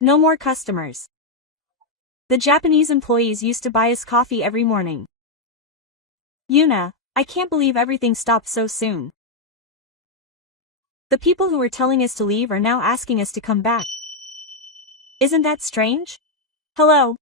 No more customers. The Japanese employees used to buy us coffee every morning. Yuna, I can't believe everything stopped so soon. The people who were telling us to leave are now asking us to come back. Isn't that strange? Hello.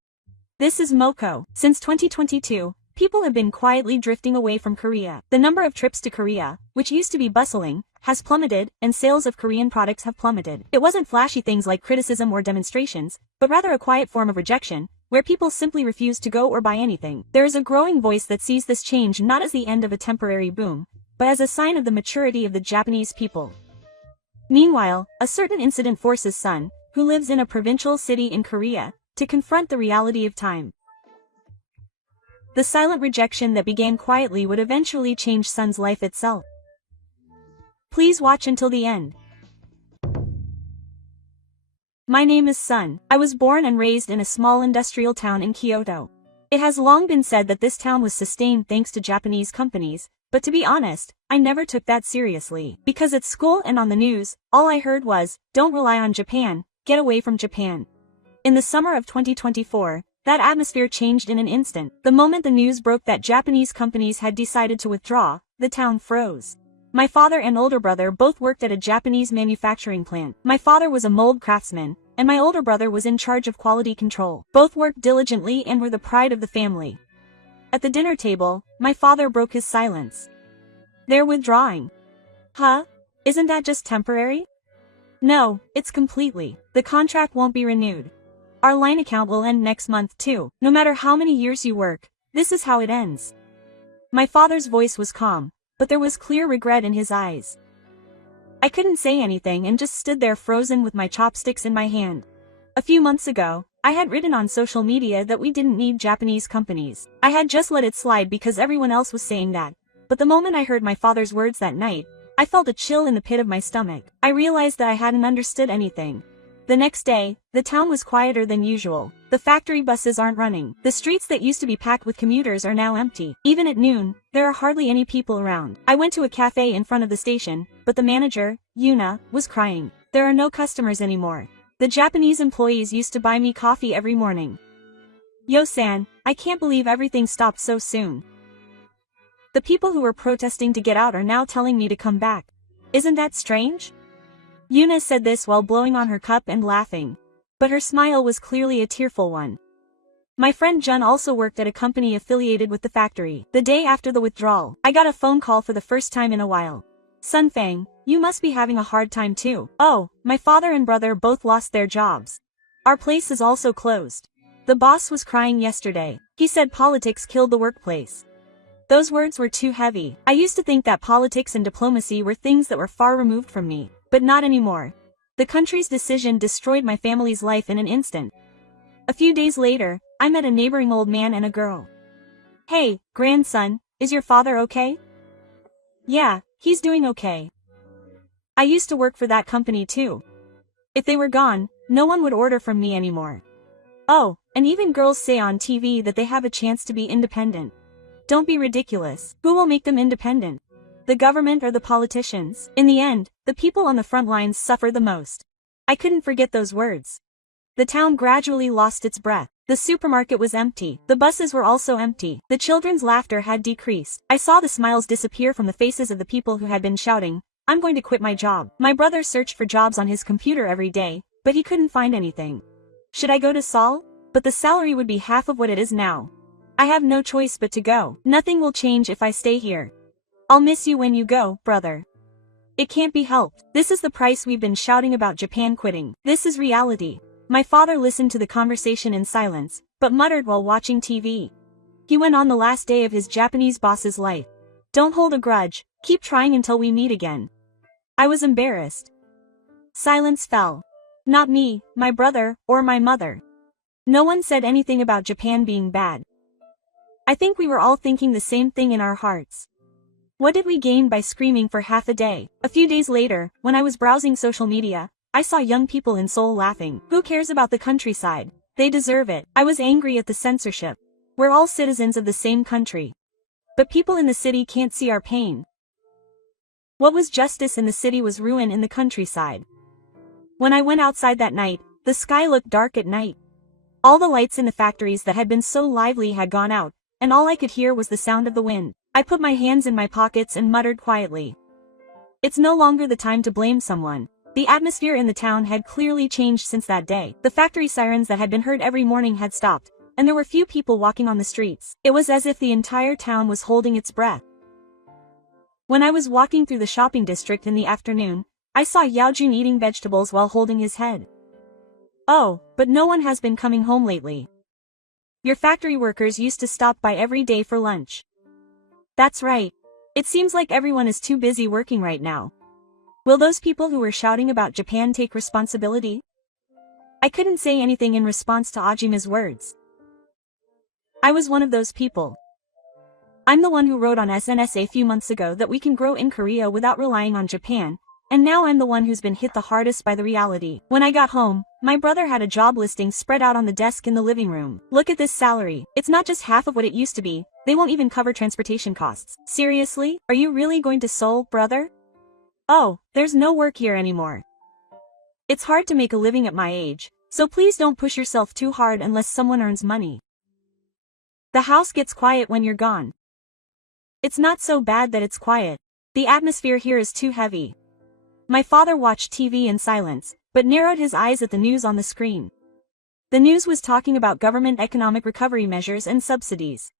This is Moko. Since 2022, people have been quietly drifting away from Korea. The number of trips to Korea, which used to be bustling, has plummeted, and sales of Korean products have plummeted. It wasn't flashy things like criticism or demonstrations, but rather a quiet form of rejection, where people simply refuse to go or buy anything. There is a growing voice that sees this change not as the end of a temporary boom, but as a sign of the maturity of the Japanese people. Meanwhile, a certain incident forces Sun, who lives in a provincial city in Korea, to confront the reality of time. The silent rejection that began quietly would eventually change Sun's life itself. Please watch until the end. My name is Sun. I was born and raised in a small industrial town in Kyoto. It has long been said that this town was sustained thanks to Japanese companies, but to be honest, I never took that seriously. Because at school and on the news, all I heard was, don't rely on Japan, get away from Japan. In the summer of 2024, that atmosphere changed in an instant. The moment the news broke that Japanese companies had decided to withdraw, the town froze. My father and older brother both worked at a Japanese manufacturing plant. My father was a mold craftsman, and my older brother was in charge of quality control. Both worked diligently and were the pride of the family. At the dinner table, my father broke his silence. They're withdrawing. Huh? Isn't that just temporary? No, it's completely. The contract won't be renewed. Our line account will end next month too. No matter how many years you work, this is how it ends. My father's voice was calm, but there was clear regret in his eyes. I couldn't say anything and just stood there frozen with my chopsticks in my hand. A few months ago, I had written on social media that we didn't need Japanese companies. I had just let it slide because everyone else was saying that. But the moment I heard my father's words that night, I felt a chill in the pit of my stomach. I realized that I hadn't understood anything. The next day, the town was quieter than usual. The factory buses aren't running. The streets that used to be packed with commuters are now empty. Even at noon, there are hardly any people around. I went to a cafe in front of the station, but the manager, Yuna, was crying. There are no customers anymore. The Japanese employees used to buy me coffee every morning. Yo-san, I can't believe everything stopped so soon. The people who were protesting to get out are now telling me to come back. Isn't that strange? Yuna said this while blowing on her cup and laughing. But her smile was clearly a tearful one. My friend Jun also worked at a company affiliated with the factory. The day after the withdrawal, I got a phone call for the first time in a while. Sunfang, you must be having a hard time too. Oh, my father and brother both lost their jobs. Our place is also closed. The boss was crying yesterday. He said politics killed the workplace. Those words were too heavy. I used to think that politics and diplomacy were things that were far removed from me. But not anymore. The country's decision destroyed my family's life in an instant. A few days later, I met a neighboring old man and a girl. Hey, grandson, is your father okay? Yeah, he's doing okay. I used to work for that company too. If they were gone, no one would order from me anymore. Oh, and even girls say on TV that they have a chance to be independent. Don't be ridiculous. Who will make them independent? The government or the politicians? In the end, the people on the front lines suffer the most. I couldn't forget those words. The town gradually lost its breath. The supermarket was empty. The buses were also empty. The children's laughter had decreased. I saw the smiles disappear from the faces of the people who had been shouting, I'm going to quit my job. My brother searched for jobs on his computer every day, but he couldn't find anything. Should I go to Seoul? But the salary would be half of what it is now. I have no choice but to go. Nothing will change if I stay here. I'll miss you when you go, brother. It can't be helped. This is the price we've been shouting about Japan quitting. This is reality. My father listened to the conversation in silence, but muttered while watching TV. He went on the last day of his Japanese boss's life. Don't hold a grudge, keep trying until we meet again. I was embarrassed. Silence fell. Not me, my brother, or my mother. No one said anything about Japan being bad. I think we were all thinking the same thing in our hearts. What did we gain by screaming for half a day? A few days later, when I was browsing social media, I saw young people in Seoul laughing. Who cares about the countryside? They deserve it. I was angry at the censorship. We're all citizens of the same country. But people in the city can't see our pain. What was justice in the city was ruin in the countryside. When I went outside that night, The sky looked dark at night. All the lights in the factories that had been so lively had gone out, and all I could hear was the sound of the wind. I put my hands in my pockets and muttered quietly. It's no longer the time to blame someone. The atmosphere in the town had clearly changed since that day. The factory sirens that had been heard every morning had stopped, and there were few people walking on the streets. It was as if the entire town was holding its breath. When I was walking through the shopping district in the afternoon, I saw Yaojun eating vegetables while holding his head. Oh, but no one has been coming home lately. Your factory workers used to stop by every day for lunch. That's right. It seems like everyone is too busy working right now. Will those people who were shouting about Japan take responsibility? I couldn't say anything in response to Ajima's words. I was one of those people. I'm the one who wrote on SNS a few months ago that we can grow in Korea without relying on Japan, and now I'm the one who's been hit the hardest by the reality. When I got home, my brother had a job listing spread out on the desk in the living room. Look at this salary. It's not just half of what it used to be. They won't even cover transportation costs. Seriously? Are you really going to Seoul, brother? Oh, there's no work here anymore. It's hard to make a living at my age, so please don't push yourself too hard unless someone earns money. The house gets quiet when you're gone. It's not so bad that it's quiet. The atmosphere here is too heavy. My father watched TV in silence, but narrowed his eyes at the news on the screen. The news was talking about government economic recovery measures and subsidies.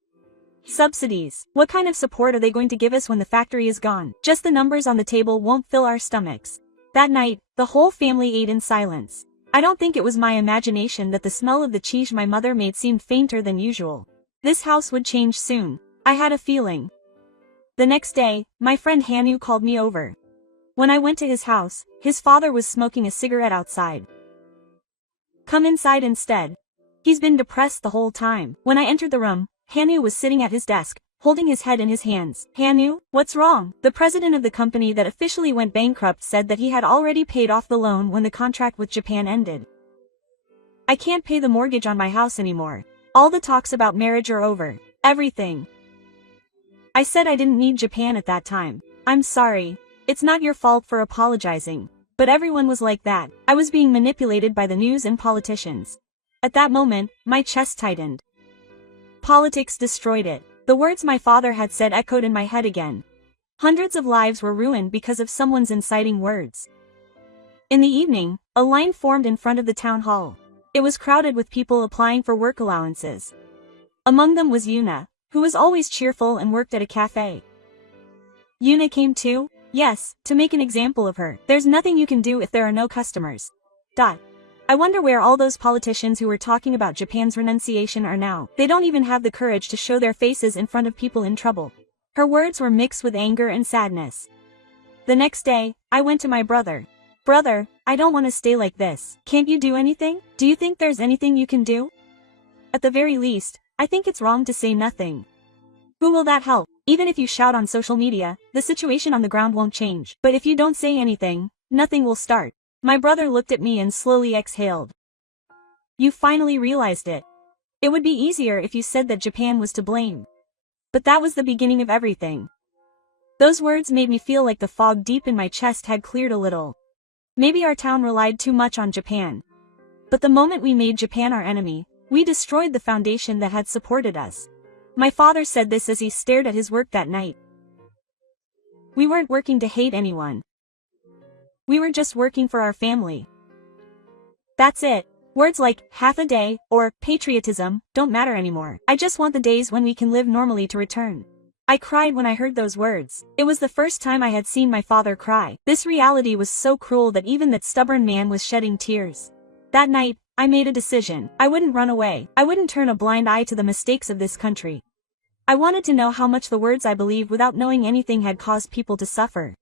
Subsidies. What kind of support are they going to give us when the factory is gone? Just the numbers on the table won't fill our stomachs. That night, the whole family ate in silence. I don't think it was my imagination that the smell of the cheese my mother made seemed fainter than usual. This house would change soon. I had a feeling. The next day, my friend Hanu called me over. When I went to his house, his father was smoking a cigarette outside. Come inside instead. He's been depressed the whole time. When I entered the room, Hanu was sitting at his desk, holding his head in his hands. Hanu, what's wrong? The president of the company that officially went bankrupt said that he had already paid off the loan when the contract with Japan ended. I can't pay the mortgage on my house anymore. All the talks about marriage are over. Everything. I said I didn't need Japan at that time. I'm sorry. It's not your fault for apologizing. But everyone was like that. I was being manipulated by the news and politicians. At that moment, my chest tightened. Politics destroyed it. The words my father had said echoed in my head again. Hundreds of lives were ruined because of someone's inciting words. In the evening, a line formed in front of the town hall. It was crowded with people applying for work allowances. Among them was Yuna, who was always cheerful and worked at a cafe. Yuna came too? Yes, to make an example of her. There's nothing you can do if there are no customers. I wonder where all those politicians who were talking about Japan's renunciation are now. They don't even have the courage to show their faces in front of people in trouble. Her words were mixed with anger and sadness. The next day, I went to my brother. Brother, I don't want to stay like this. Can't you do anything? Do you think there's anything you can do? At the very least, I think it's wrong to say nothing. Who will that help? Even if you shout on social media, the situation on the ground won't change. But if you don't say anything, nothing will start. My brother looked at me and slowly exhaled. You finally realized it. It would be easier if you said that Japan was to blame. But that was the beginning of everything. Those words made me feel like the fog deep in my chest had cleared a little. Maybe our town relied too much on Japan. But the moment we made Japan our enemy, we destroyed the foundation that had supported us. My father said this as he stared at his work that night. We weren't working to hate anyone. We were just working for our family. That's it. Words like half a day or patriotism don't matter anymore. I just want the days when we can live normally to return. I cried when I heard those words. It was the first time I had seen my father cry. This reality was so cruel that even that stubborn man was shedding tears. That night, I made a decision. I wouldn't run away. I wouldn't turn a blind eye to the mistakes of this country. I wanted to know how much the words I believed without knowing anything had caused people to suffer.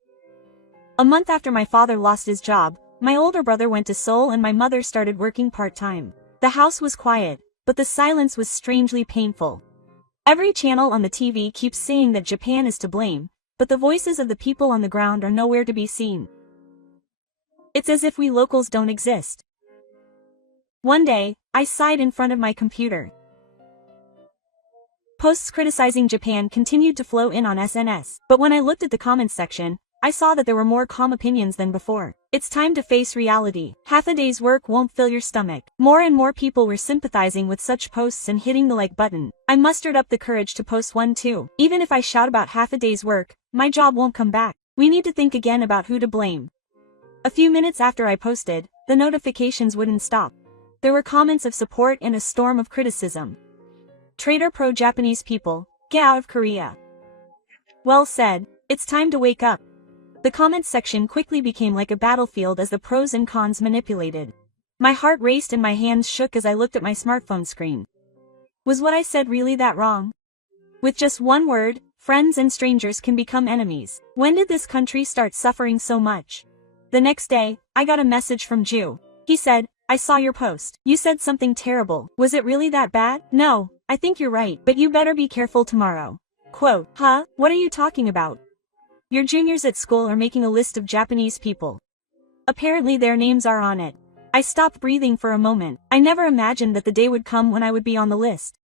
A month after my father lost his job, my older brother went to Seoul and my mother started working part-time. The house was quiet, but the silence was strangely painful. Every channel on the TV keeps saying that Japan is to blame, but the voices of the people on the ground are nowhere to be seen. It's as if we locals don't exist. One day, I sighed in front of my computer. Posts criticizing Japan continued to flow in on SNS, but when I looked at the comments section, I saw that there were more calm opinions than before. It's time to face reality. Half a day's work won't fill your stomach. More and more people were sympathizing with such posts and hitting the like button. I mustered up the courage to post one too. Even if I shout about half a day's work, my job won't come back. We need to think again about who to blame. A few minutes after I posted, the notifications wouldn't stop. There were comments of support and a storm of criticism. Traitor pro-Japanese people, get out of Korea. Well said, it's time to wake up. The comments section quickly became like a battlefield as the pros and cons manipulated. My heart raced and my hands shook as I looked at my smartphone screen. Was what I said really that wrong? With just one word, friends and strangers can become enemies. When did this country start suffering so much? The next day, I got a message from Ju. He said, I saw your post. You said something terrible. Was it really that bad? No, I think you're right, but you better be careful tomorrow. Quote, huh? What are you talking about? Your juniors at school are making a list of Japanese people. Apparently their names are on it. I stopped breathing for a moment. I never imagined that the day would come when I would be on the list.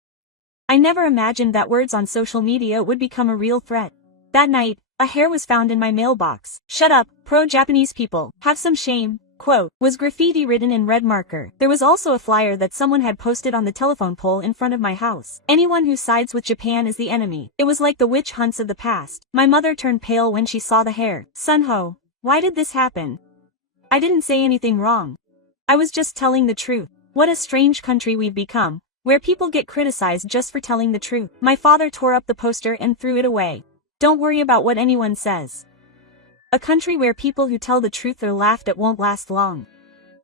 I never imagined that words on social media would become a real threat. That night, a hair was found in my mailbox. Shut up, pro-Japanese people. Have some shame. Quote, was graffiti written in red marker. There was also a flyer that someone had posted on the telephone pole in front of my house. Anyone who sides with Japan is the enemy. It was like the witch hunts of the past. My mother turned pale when she saw the hair. Sunho, why did this happen? I didn't say anything wrong. I was just telling the truth. What a strange country we've become, where people get criticized just for telling the truth. My father tore up the poster and threw it away. Don't worry about what anyone says. A country where people who tell the truth are laughed at won't last long.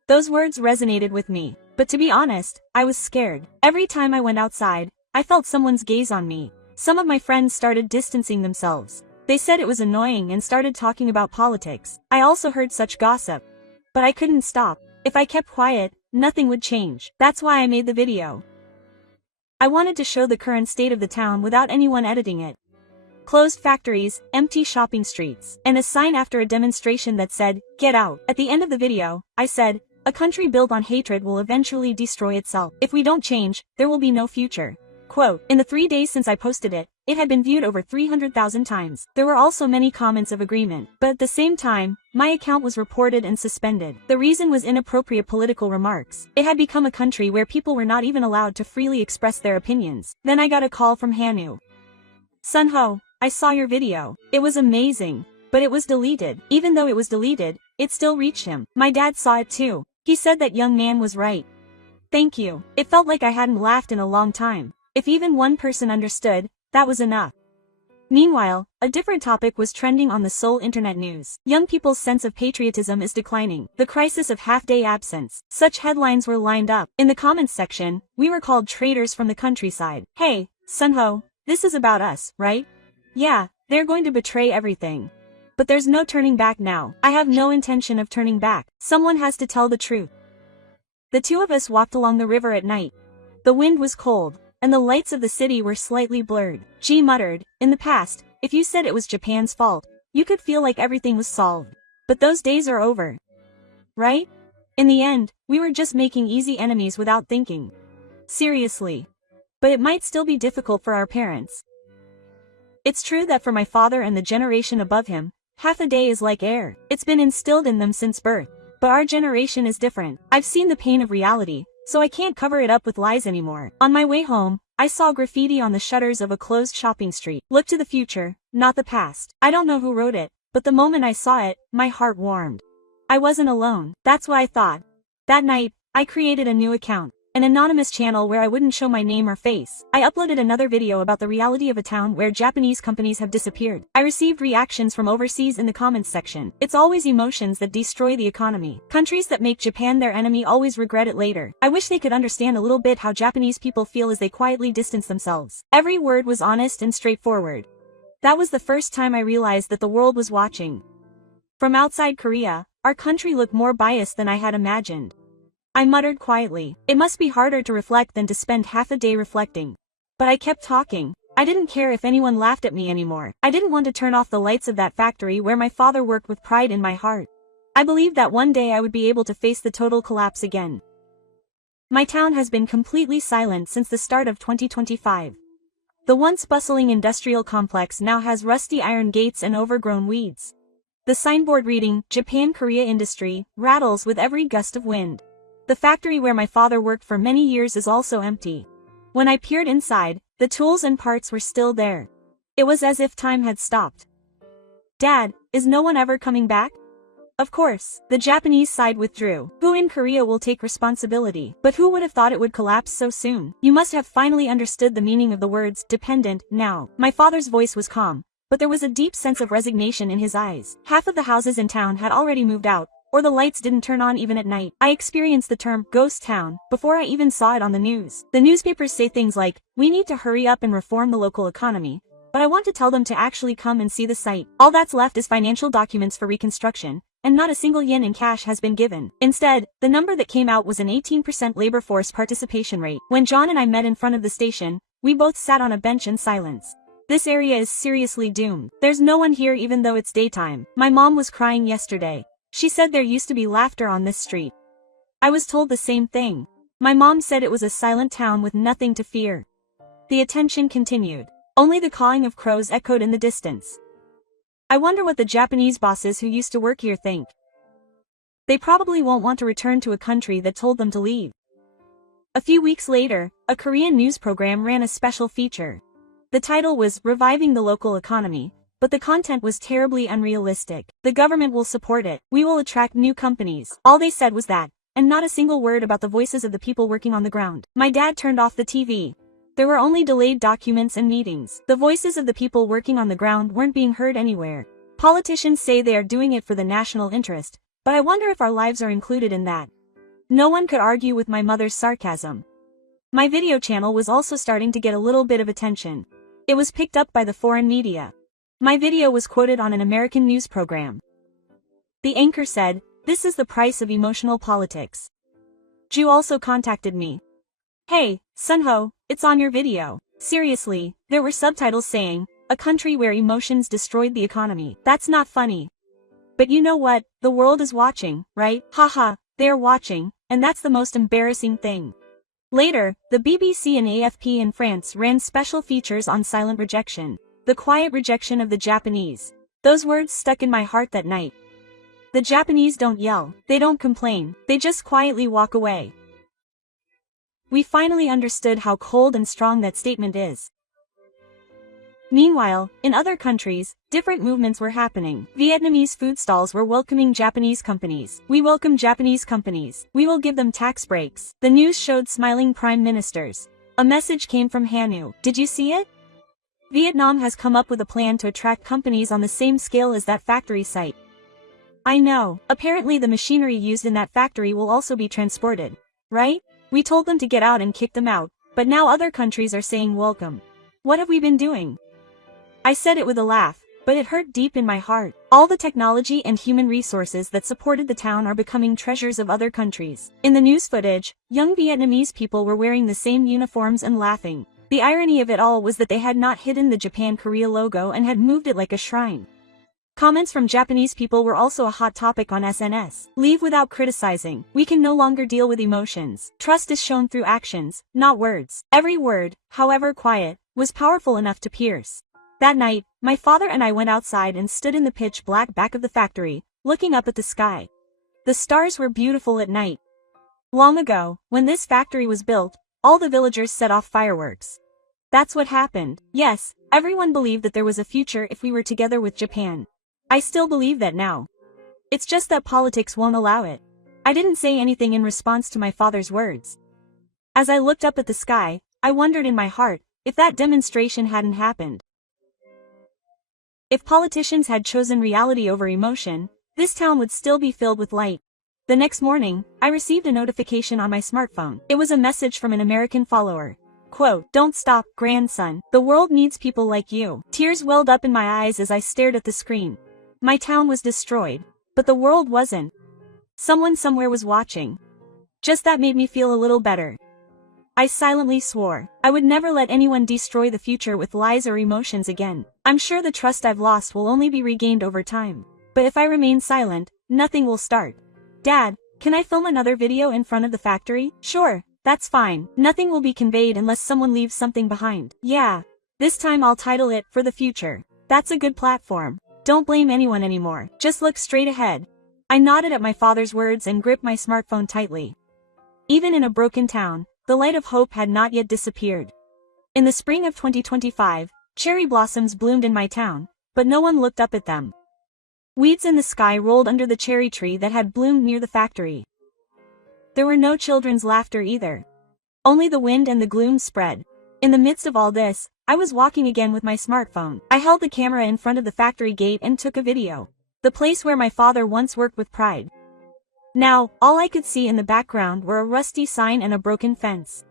Those words resonated with me, but to be honest, I was scared. Every time I went outside, I felt someone's gaze on me. Some of my friends started distancing themselves. They said it was annoying and started talking about politics. I also heard such gossip. But I couldn't stop. If I kept quiet, nothing would change. That's why I made the video. I wanted to show the current state of the town without anyone editing it. Closed factories, empty shopping streets, and a sign after a demonstration that said, get out. At the end of the video, I said, a country built on hatred will eventually destroy itself. If we don't change, there will be no future. Quote, in the 3 days since I posted it, it had been viewed over 300,000 times. There were also many comments of agreement, but at the same time, my account was reported and suspended. The reason was inappropriate political remarks. It had become a country where people were not even allowed to freely express their opinions. Then I got a call from Hanu. Sunho, I saw your video. It was amazing, but it was deleted. Even though it was deleted, it still reached him. My dad saw it too. He said that young man was right. Thank you. It felt like I hadn't laughed in a long time. If even one person understood, that was enough. Meanwhile, a different topic was trending on the Seoul internet news. Young people's sense of patriotism is declining. The crisis of half-day absence. Such headlines were lined up. In the comments section, we were called traitors from the countryside. Hey, Sunho, this is about us, right? Yeah, they're going to betray everything. But there's no turning back now. I have no intention of turning back. Someone has to tell the truth. The two of us walked along the river at night. The wind was cold, and the lights of the city were slightly blurred. G muttered, in the past, if you said it was Japan's fault, you could feel like everything was solved. But those days are over. Right? In the end, we were just making easy enemies without thinking. Seriously. But it might still be difficult for our parents. It's true that for my father and the generation above him, half a day is like air. It's been instilled in them since birth. But our generation is different. I've seen the pain of reality, so I can't cover it up with lies anymore. On my way home, I saw graffiti on the shutters of a closed shopping street. Look to the future, not the past. I don't know who wrote it, but the moment I saw it, my heart warmed. I wasn't alone. That's what I thought. That night, I created a new account. An anonymous channel where I wouldn't show my name or face. I uploaded another video about the reality of a town where Japanese companies have disappeared. I received reactions from overseas in the comments section. It's always emotions that destroy the economy. Countries that make Japan their enemy always regret it later. I wish they could understand a little bit how Japanese people feel as they quietly distance themselves. Every word was honest and straightforward. That was the first time I realized that the world was watching. From outside Korea, our country looked more biased than I had imagined. I muttered quietly. It must be harder to reflect than to spend half a day reflecting. But I kept talking. I didn't care if anyone laughed at me anymore. I didn't want to turn off the lights of that factory where my father worked with pride in my heart. I believed that one day I would be able to face the total collapse again. My town has been completely silent since the start of 2025. The once bustling industrial complex now has rusty iron gates and overgrown weeds. The signboard reading, Japan Korea Industry, rattles with every gust of wind. The factory where my father worked for many years is also empty. When I peered inside, the tools and parts were still there. It was as if time had stopped. Dad, is no one ever coming back? Of course, the Japanese side withdrew. Who in Korea will take responsibility? But who would have thought it would collapse so soon? You must have finally understood the meaning of the words, dependent, now. My father's voice was calm, but there was a deep sense of resignation in his eyes. Half of the houses in town had already moved out, or the lights didn't turn on even at night. I experienced the term, ghost town, before I even saw it on the news. The newspapers say things like, we need to hurry up and reform the local economy. But I want to tell them to actually come and see the site. All that's left is financial documents for reconstruction, and not a single yen in cash has been given. Instead, the number that came out was an 18% labor force participation rate. When John and I met in front of the station, we both sat on a bench in silence. This area is seriously doomed. There's no one here even though it's daytime. My mom was crying yesterday. She said there used to be laughter on this street. I was told the same thing. My mom said it was a silent town with nothing to fear. The attention continued. Only the cawing of crows echoed in the distance. I wonder what the Japanese bosses who used to work here think. They probably won't want to return to a country that told them to leave. A few weeks later, a Korean news program ran a special feature. The title was Reviving the Local Economy, but the content was terribly unrealistic. The government will support it. We will attract new companies. All they said was that, and not a single word about the voices of the people working on the ground. My dad turned off the TV. There were only delayed documents and meetings. The voices of the people working on the ground weren't being heard anywhere. Politicians say they are doing it for the national interest, but I wonder if our lives are included in that. No one could argue with my mother's sarcasm. My video channel was also starting to get a little bit of attention. It was picked up by the foreign media. My video was quoted on an American news program. The anchor said, "This is the price of emotional politics." Ju also contacted me. "Hey, Sunho, it's on your video." Seriously, there were subtitles saying, "A country where emotions destroyed the economy." That's not funny. But you know what, the world is watching, right? Haha, they're watching, and that's the most embarrassing thing. Later, the BBC and AFP in France ran special features on silent rejection. The quiet rejection of the Japanese. Those words stuck in my heart that night. The Japanese don't yell, they don't complain, they just quietly walk away. We finally understood how cold and strong that statement is. Meanwhile, in other countries, different movements were happening. Vietnamese food stalls were welcoming Japanese companies. We welcome Japanese companies. We will give them tax breaks. The news showed smiling prime ministers. A message came from Hanoi. Did you see it? Vietnam has come up with a plan to attract companies on the same scale as that factory site. I know. Apparently the machinery used in that factory will also be transported. Right? We told them to get out and kicked them out, but now other countries are saying welcome. What have we been doing? I said it with a laugh, but it hurt deep in my heart. All the technology and human resources that supported the town are becoming treasures of other countries. In the news footage, young Vietnamese people were wearing the same uniforms and laughing. The irony of it all was that they had not hidden the Japan-Korea logo and had moved it like a shrine. Comments from Japanese people were also a hot topic on SNS. Leave without criticizing. We can no longer deal with emotions. Trust is shown through actions, not words. Every word, however quiet, was powerful enough to pierce. That night, my father and I went outside and stood in the pitch black back of the factory, looking up at the sky. The stars were beautiful at night. Long ago, when this factory was built, all the villagers set off fireworks. That's what happened. Yes, everyone believed that there was a future if we were together with Japan. I still believe that now. It's just that politics won't allow it. I didn't say anything in response to my father's words. As I looked up at the sky, I wondered in my heart, if that demonstration hadn't happened. If politicians had chosen reality over emotion, this town would still be filled with light. The next morning, I received a notification on my smartphone. It was a message from an American follower. Quote, "Don't stop, grandson. The world needs people like you." Tears welled up in my eyes as I stared at the screen. My town was destroyed, but the world wasn't. Someone somewhere was watching. Just that made me feel a little better. I silently swore I would never let anyone destroy the future with lies or emotions again. I'm sure the trust I've lost will only be regained over time. But if I remain silent, nothing will start. Dad, can I film another video in front of the factory? Sure, that's fine. Nothing will be conveyed unless someone leaves something behind. Yeah. This time I'll title it, For the Future. That's a good platform. Don't blame anyone anymore. Just look straight ahead. I nodded at my father's words and gripped my smartphone tightly. Even in a broken town, the light of hope had not yet disappeared. In the spring of 2025, cherry blossoms bloomed in my town, but no one looked up at them. Weeds in the sky rolled under the cherry tree that had bloomed near the factory. There were no children's laughter either. Only the wind and the gloom spread. In the midst of all this, I was walking again with my smartphone. I held the camera in front of the factory gate and took a video. The place where my father once worked with pride. Now, all I could see in the background were a rusty sign and a broken fence.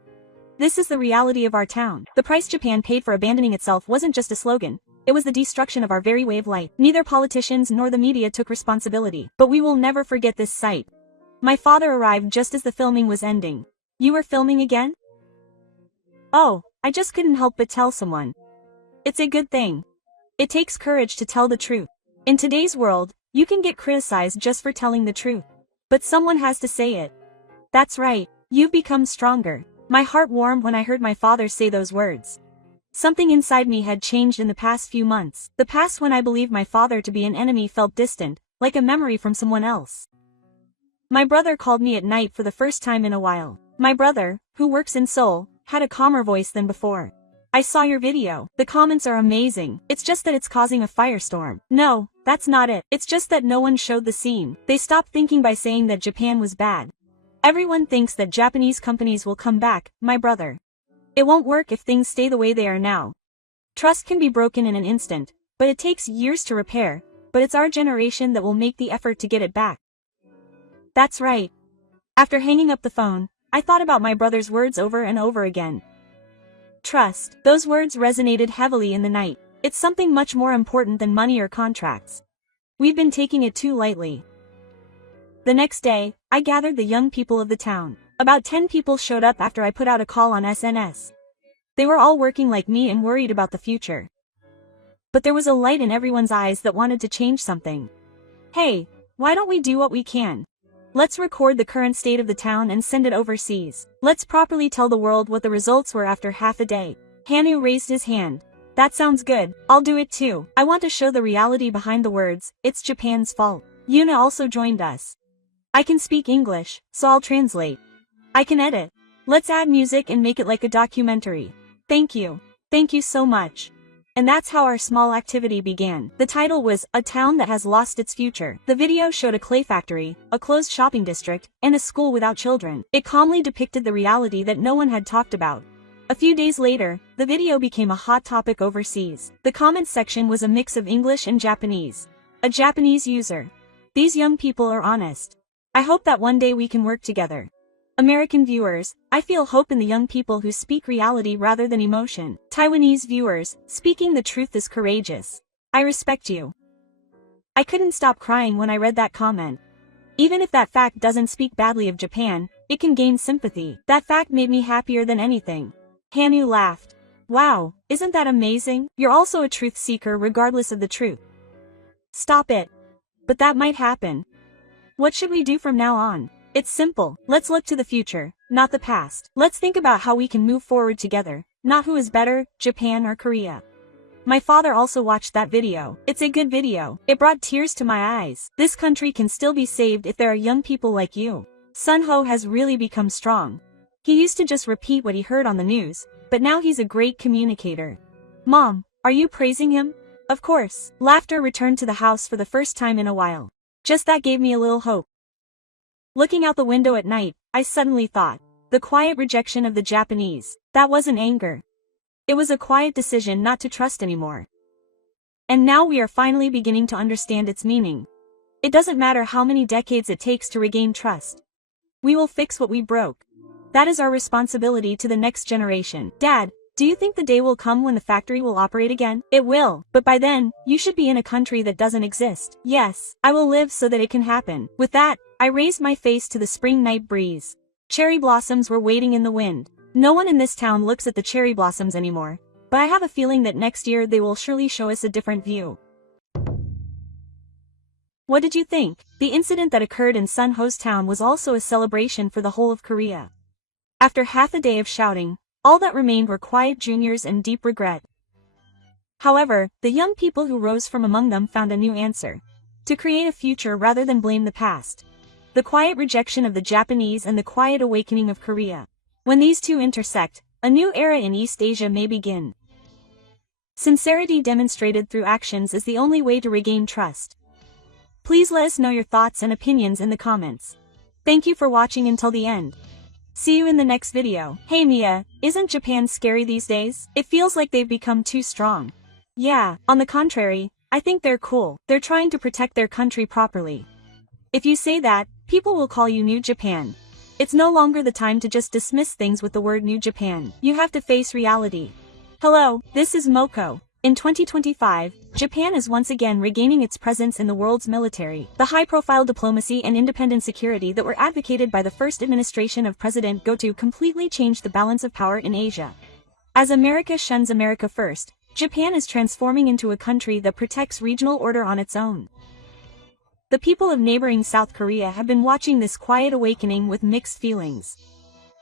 This is the reality of our town. The price Japan paid for abandoning itself wasn't just a slogan. It was the destruction of our very way of life. Neither politicians nor the media took responsibility. But we will never forget this sight. My father arrived just as the filming was ending. You were filming again? Oh, I just couldn't help but tell someone. It's a good thing. It takes courage to tell the truth. In today's world, you can get criticized just for telling the truth. But someone has to say it. That's right, you've become stronger. My heart warmed when I heard my father say those words. Something inside me had changed in the past few months. The past when I believed my father to be an enemy felt distant, like a memory from someone else. My brother called me at night for the first time in a while. My brother, who works in Seoul, had a calmer voice than before. I saw your video. The comments are amazing. It's just that it's causing a firestorm. No, that's not it. It's just that no one showed the scene. They stopped thinking by saying that Japan was bad. Everyone thinks that Japanese companies will come back, my brother. It won't work if things stay the way they are now. Trust can be broken in an instant, but it takes years to repair, but it's our generation that will make the effort to get it back. That's right. After hanging up the phone, I thought about my brother's words over and over again. Trust. Those words resonated heavily in the night. It's something much more important than money or contracts. We've been taking it too lightly. The next day, I gathered the young people of the town. About 10 people showed up after I put out a call on SNS. They were all working like me and worried about the future. But there was a light in everyone's eyes that wanted to change something. Hey, why don't we do what we can? Let's record the current state of the town and send it overseas. Let's properly tell the world what the results were after half a day. Hanu raised his hand. That sounds good. I'll do it too. I want to show the reality behind the words. It's Japan's fault. Yuna also joined us. I can speak English, so I'll translate. I can edit. Let's add music and make it like a documentary. Thank you. Thank you so much. And that's how our small activity began. The title was, A Town That Has Lost Its Future. The video showed a clay factory, a closed shopping district, and a school without children. It calmly depicted the reality that no one had talked about. A few days later, the video became a hot topic overseas. The comments section was a mix of English and Japanese. A Japanese user. These young people are honest. I hope that one day we can work together. American viewers, I feel hope in the young people who speak reality rather than emotion. Taiwanese viewers, speaking the truth is courageous. I respect you. I couldn't stop crying when I read that comment. Even if that fact doesn't speak badly of Japan, it can gain sympathy. That fact made me happier than anything. Hanu laughed. Wow, isn't that amazing? You're also a truth seeker regardless of the truth. Stop it. But that might happen. What should we do from now on? It's simple. Let's look to the future, not the past. Let's think about how we can move forward together, not who is better, Japan or Korea. My father also watched that video. It's a good video. It brought tears to my eyes. This country can still be saved if there are young people like you. Sun Ho has really become strong. He used to just repeat what he heard on the news, but now he's a great communicator. Mom, are you praising him? Of course. Laughter returned to the house for the first time in a while. Just that gave me a little hope. Looking out the window at night, I suddenly thought, the quiet rejection of the Japanese, that wasn't anger. It was a quiet decision not to trust anymore. And now we are finally beginning to understand its meaning. It doesn't matter how many decades it takes to regain trust. We will fix what we broke. That is our responsibility to the next generation. Dad, do you think the day will come when the factory will operate again? It will, but by then, you should be in a country that doesn't exist. Yes, I will live so that it can happen. With that, I raised my face to the spring night breeze. Cherry blossoms were waiting in the wind. No one in this town looks at the cherry blossoms anymore, but I have a feeling that next year they will surely show us a different view. What did you think? The incident that occurred in Sun Ho's town was also a celebration for the whole of Korea. After half a day of shouting, all that remained were quiet juniors and deep regret. However, the young people who rose from among them found a new answer: to create a future rather than blame the past. The quiet rejection of the Japanese and the quiet awakening of Korea. When these two intersect, a new era in East Asia may begin. Sincerity demonstrated through actions is the only way to regain trust. Please let us know your thoughts and opinions in the comments. Thank you for watching until the end. See you in the next video. Hey Mia, isn't Japan scary these days? It feels like they've become too strong. Yeah, on the contrary, I think they're cool. They're trying to protect their country properly. If you say that, people will call you New Japan. It's no longer the time to just dismiss things with the word New Japan. You have to face reality. Hello, this is Moko. In 2025, Japan is once again regaining its presence in the world's military. The high-profile diplomacy and independent security that were advocated by the first administration of President Goto completely changed the balance of power in Asia. As America shuns America first, Japan is transforming into a country that protects regional order on its own. The people of neighboring South Korea have been watching this quiet awakening with mixed feelings.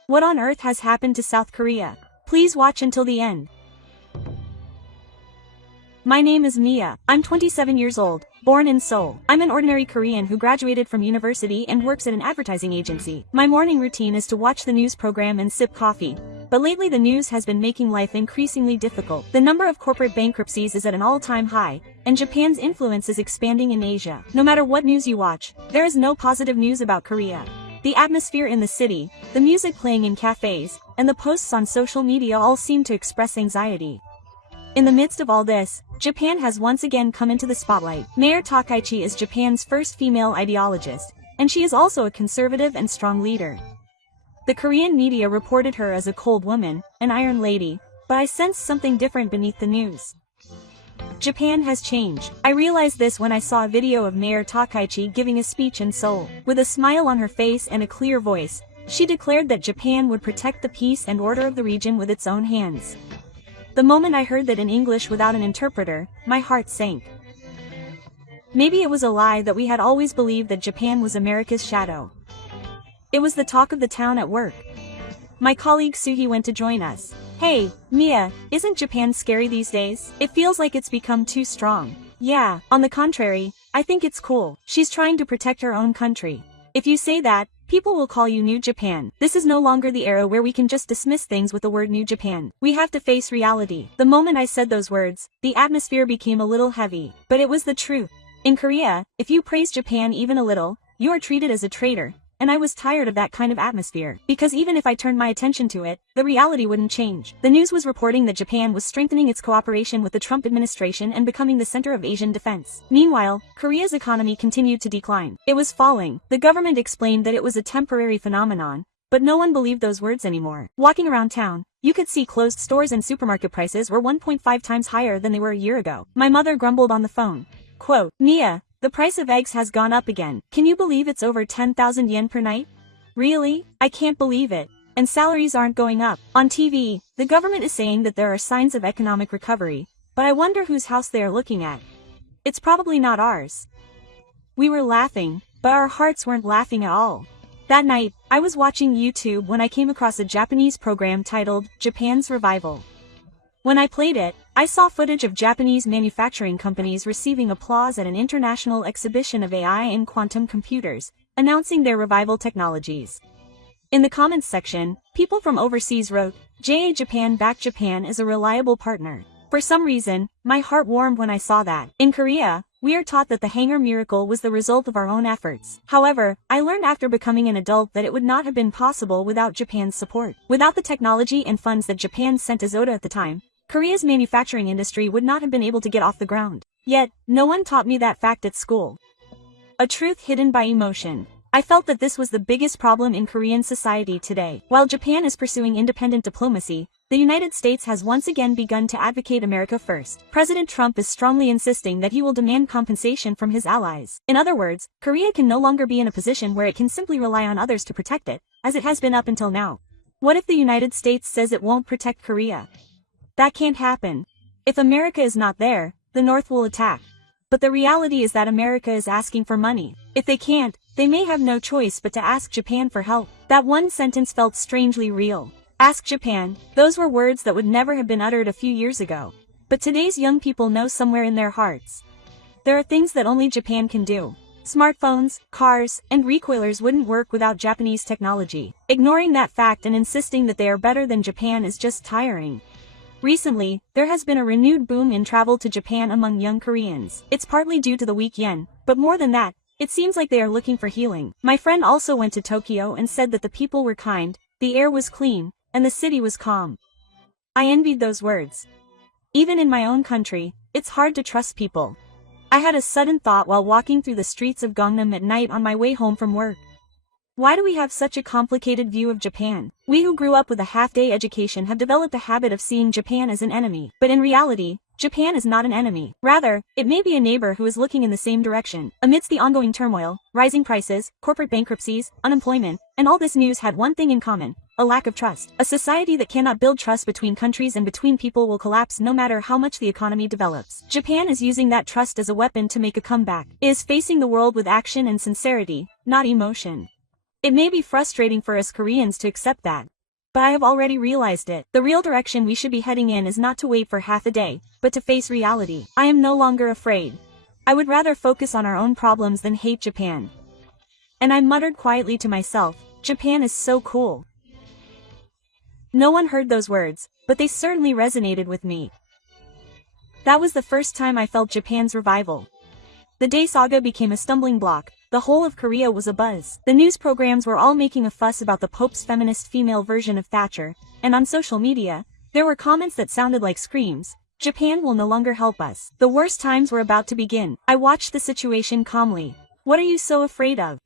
What on earth has happened to South Korea? Please watch until the end. My name is Mia. I'm 27 years old, born in Seoul. I'm an ordinary Korean who graduated from university and works at an advertising agency. My morning routine is to watch the news program and sip coffee. But lately the news has been making life increasingly difficult. The number of corporate bankruptcies is at an all-time high, and Japan's influence is expanding in Asia. No matter what news you watch, there is no positive news about Korea. The atmosphere in the city, the music playing in cafes, and the posts on social media all seem to express anxiety. In the midst of all this, Japan has once again come into the spotlight. Mayor Takaichi is Japan's first female ideologist, and she is also a conservative and strong leader. The Korean media reported her as a cold woman, an iron lady, but I sensed something different beneath the news. Japan has changed. I realized this when I saw a video of Mayor Takaichi giving a speech in Seoul. With a smile on her face and a clear voice, she declared that Japan would protect the peace and order of the region with its own hands. The moment I heard that in English without an interpreter, my heart sank. Maybe it was a lie that we had always believed that Japan was America's shadow. It was the talk of the town at work. My colleague Suhi went to join us. Hey, Mia, isn't Japan scary these days? It feels like it's become too strong. Yeah, on the contrary, I think it's cool. She's trying to protect her own country. If you say that, people will call you New Japan. This is no longer the era where we can just dismiss things with the word New Japan. We have to face reality. The moment I said those words, the atmosphere became a little heavy. But it was the truth. In Korea, if you praise Japan even a little, you are treated as a traitor. And I was tired of that kind of atmosphere, because even if I turned my attention to it, the reality wouldn't change. The news was reporting that Japan was strengthening its cooperation with the Trump administration and becoming the center of Asian defense. Meanwhile, Korea's economy continued to decline. It was falling. The government explained that it was a temporary phenomenon, but no one believed those words anymore. Walking around town, you could see closed stores and supermarket prices were 1.5 times higher than they were a year ago. My mother grumbled on the phone. Quote, Mia, the price of eggs has gone up again. Can you believe it's over 10,000 yen per night? Really? I can't believe it. And salaries aren't going up. On TV, the government is saying that there are signs of economic recovery, but I wonder whose house they are looking at. It's probably not ours. We were laughing, but our hearts weren't laughing at all. That night, I was watching YouTube when I came across a Japanese program titled Japan's Revival. When I played it, I saw footage of Japanese manufacturing companies receiving applause at an international exhibition of AI and quantum computers, announcing their revival technologies. In the comments section, people from overseas wrote, Japan back Japan is a reliable partner. For some reason, my heart warmed when I saw that. In Korea, we are taught that the hangar miracle was the result of our own efforts. However, I learned after becoming an adult that it would not have been possible without Japan's support. Without the technology and funds that Japan sent as ODA at the time, Korea's manufacturing industry would not have been able to get off the ground. Yet, no one taught me that fact at school. A truth hidden by emotion. I felt that this was the biggest problem in Korean society today. While Japan is pursuing independent diplomacy, the United States has once again begun to advocate America first. President Trump is strongly insisting that he will demand compensation from his allies. In other words, Korea can no longer be in a position where it can simply rely on others to protect it, as it has been up until now. What if the United States says it won't protect Korea? That can't happen. If America is not there, the North will attack. But the reality is that America is asking for money. If they can't, they may have no choice but to ask Japan for help. That one sentence felt strangely real. Ask Japan, those were words that would never have been uttered a few years ago. but today's young people know somewhere in their hearts. There are things that only Japan can do. Smartphones, cars, and recoilers wouldn't work without Japanese technology. Ignoring that fact and insisting that they are better than Japan is just tiring. Recently, there has been a renewed boom in travel to Japan among young Koreans. It's partly due to the weak yen, but more than that, it seems like they are looking for healing. My friend also went to Tokyo and said that the people were kind, the air was clean, and the city was calm. I envied those words. Even in my own country, it's hard to trust people. I had a sudden thought while walking through the streets of Gangnam at night on my way home from work. Why do we have such a complicated view of Japan? We who grew up with a half-day education have developed a habit of seeing Japan as an enemy. But in reality, Japan is not an enemy. Rather, it may be a neighbor who is looking in the same direction. Amidst the ongoing turmoil, rising prices, corporate bankruptcies, unemployment, and all this news had one thing in common: a lack of trust. A society that cannot build trust between countries and between people will collapse no matter how much the economy develops. Japan is using that trust as a weapon to make a comeback. It is facing the world with action and sincerity, not emotion. It may be frustrating for us Koreans to accept that, but I have already realized it. The real direction we should be heading in is not to wait for half a day, but to face reality. I am no longer afraid. I would rather focus on our own problems than hate Japan. And I muttered quietly to myself, Japan is so cool. No one heard those words, but they certainly resonated with me. That was the first time I felt Japan's revival. The Day saga became a stumbling block. The whole of Korea was abuzz. The news programs were all making a fuss about the Pope's feminist female version of Thatcher, and on social media, there were comments that sounded like screams. Japan will no longer help us. The worst times were about to begin. I watched the situation calmly. What are you so afraid of?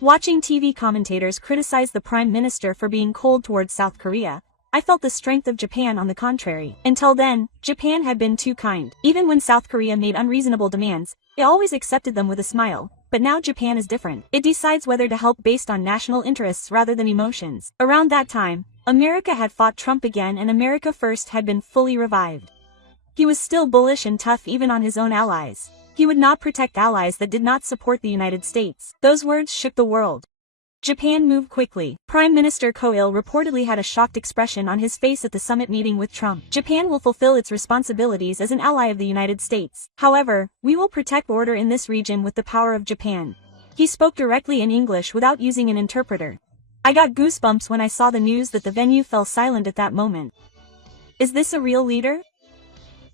Watching TV commentators criticize the Prime Minister for being cold towards South Korea, I felt the strength of Japan on the contrary. Until then, Japan had been too kind. Even when South Korea made unreasonable demands, it always accepted them with a smile. But now Japan is different. It decides whether to help based on national interests rather than emotions. Around that time, America had fought Trump again and America First had been fully revived. He was still bullish and tough even on his own allies. He would not protect allies that did not support the United States. Those words shook the world. Japan moved quickly. Prime Minister Koil reportedly had a shocked expression on his face at the summit meeting with Trump. Japan will fulfill its responsibilities as an ally of the United States. However, we will protect order in this region with the power of Japan. He spoke directly in English without using an interpreter. I got goosebumps when I saw the news that the venue fell silent at that moment. Is this a real leader?